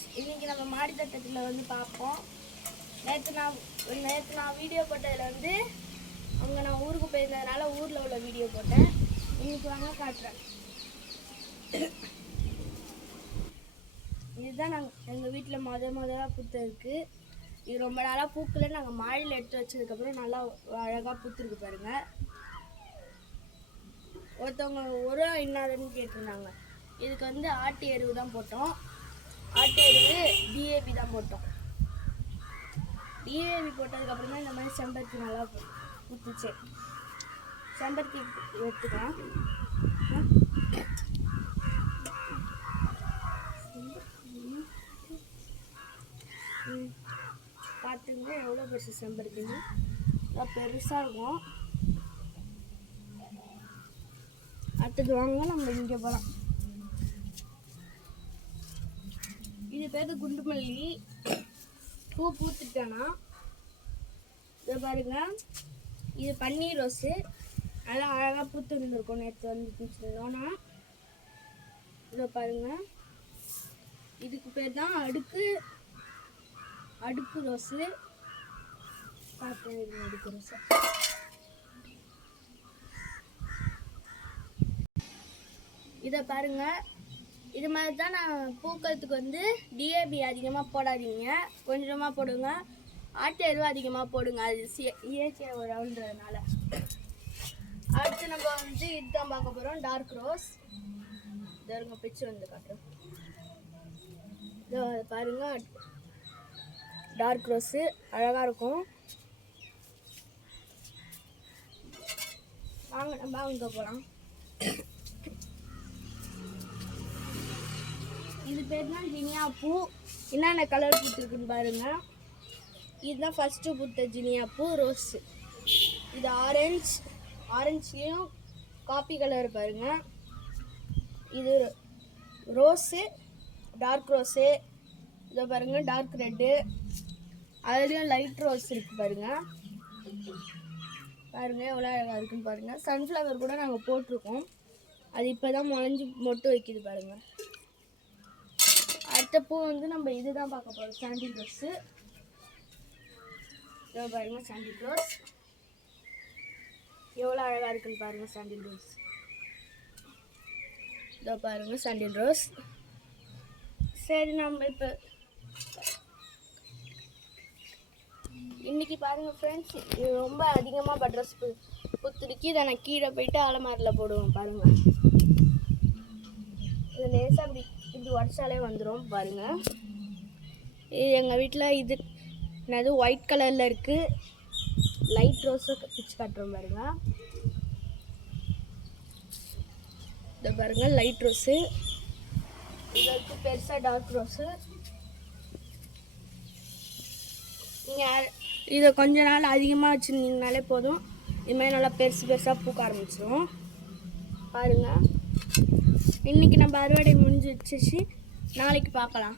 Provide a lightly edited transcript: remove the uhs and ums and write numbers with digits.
Friends, இன்றைக்கி நம்ம மாடி தோட்டத்தில் வந்து பார்ப்போம். நேற்று நான் வீடியோ போட்டதில் வந்து அங்கே நான் ஊருக்கு போயிருந்ததுனால ஊரில் உள்ள வீடியோ போட்டேன். இன்றைக்கி வாங்க காட்டுறேன். இதுதான் எங்கள் வீட்டில் முதலாக பூத்திருக்கு. இது ரொம்ப நாளாக பூக்களை நாங்கள் மாடியில் எடுத்து வச்சதுக்கப்புறம் நல்லா அழகாக பூத்துருக்கு பாருங்கள். ஒருத்தவங்க உரம் என்னதுன்னு கேட்டிருந்தாங்க. இதுக்கு வந்து ஆட்டு எருவு தான் போட்டோம். ஆட்டு எருவு டிஏபி தான் போட்டோம். டிஏபி போட்டதுக்கப்புறம் தான் இந்த மாதிரி செம்பருத்தி நல்லா பூத்துச்சு. செம்பருத்தி எடுத்துக்கலாம். பார்த்துங்க எவ்வளோ பெருசு செம்பருத்தின்னு. நல்லா பெருசாக இருக்கும். அடுத்தது வாங்க நம்ம இங்கே போகலாம். இது பேர் குண்டுமல்லி. பூ பூத்துட்டானா இதை பாருங்க. இது பன்னீர் ரோஸு. நல்லா அழகாக பூத்து இருந்திருக்கும். நேற்று வந்து சொன்னோன்னா இதை பாருங்க. இதுக்கு பேர் தான் அடுக்கு ரோஸு. பார்த்து அடுக்கு ரோஸு. இதை பாருங்க. இது மாதிரி தான் நான் பூக்கிறதுக்கு வந்து டிஏபி அதிகமாக போடாதீங்க, கொஞ்சமாக போடுங்க. ஆட்டு எருவு அதிகமாக போடுங்க, அது இயற்கை உரம்ன்றதுனால. அடுத்து நம்ம வந்து இதுதான் பார்க்க போகிறோம். Dark rose. இதோங்க பிச்சு வந்து காட்டுறோம். இதோ பாருங்க. டார்க் ரோஸு அழகாக இருக்கும். வாங்க நம்ம அங்கே போகலாம். இது பேர் தான் ஜினியா பூ. என்னென்ன கலர் பூத்துருக்குன்னு பாருங்க. இதுதான் ஃபஸ்ட்டு பூத்த ஜினியா பூ ரோஸு. இது ஆரஞ்சுலையும் காப்பி கலர் பாருங்க. இது ரோஸு, டார்க் ரோஸு. இதை பாருங்க, டார்க் ரெட்டு. அதுலேயும் லைட் ரோஸ் இருக்குது பாருங்க. பாருங்க எவ்வளோ அழகாக இருக்குன்னு பாருங்க. சன்ஃப்ளவர் கூட நாங்கள் போட்டிருக்கோம். அது இப்போ தான் முளைஞ்சி மொட்டு வைக்கிது பாருங்க. அடுத்த பூ வந்து நம்ம இதுதான் பார்க்க போகிறோம். சாண்டில் ரோஸு. இதோ பாருங்க சாண்டில் ரோஸ் எவ்வளோ அழகாக இருக்குன்னு பாருங்க. சாண்டில் ரோஸ். இதோ பாருங்க சாண்டில் ரோஸ். சரி, நம்ம இப்போ இன்னைக்கு பாருங்க ஃப்ரெண்ட்ஸ், இது ரொம்ப அதிகமாக பட்ரஸ் புத்துருக்கு. இதை நான் கீழே போயிட்டு அலமாரியில் போடுவேன் பாருங்க. இது லேசாக இப்படி உடச்சாலே வந்துடும் பாருங்க. இது எங்கள் வீட்டில் இது என்னது ஒயிட் கலரில் இருக்குது. லைட் ரோஸை பிச்சு காட்டுறோம் பாருங்க. இதை பாருங்க லைட் ரோஸு. இதற்கு பெருசாக டார்க் ரோஸு. நீங்கள் இதை கொஞ்ச நாள் அதிகமாக வச்சுருந்தீங்கனாலே போதும். இதுமாதிரி நல்லா பெருசாக பூக்க ஆரம்பிச்சிடும் பாருங்கள். இன்றைக்கி நம்ம அறுவடை முடிஞ்சிடுச்சு. நாளைக்கு பார்க்கலாம்.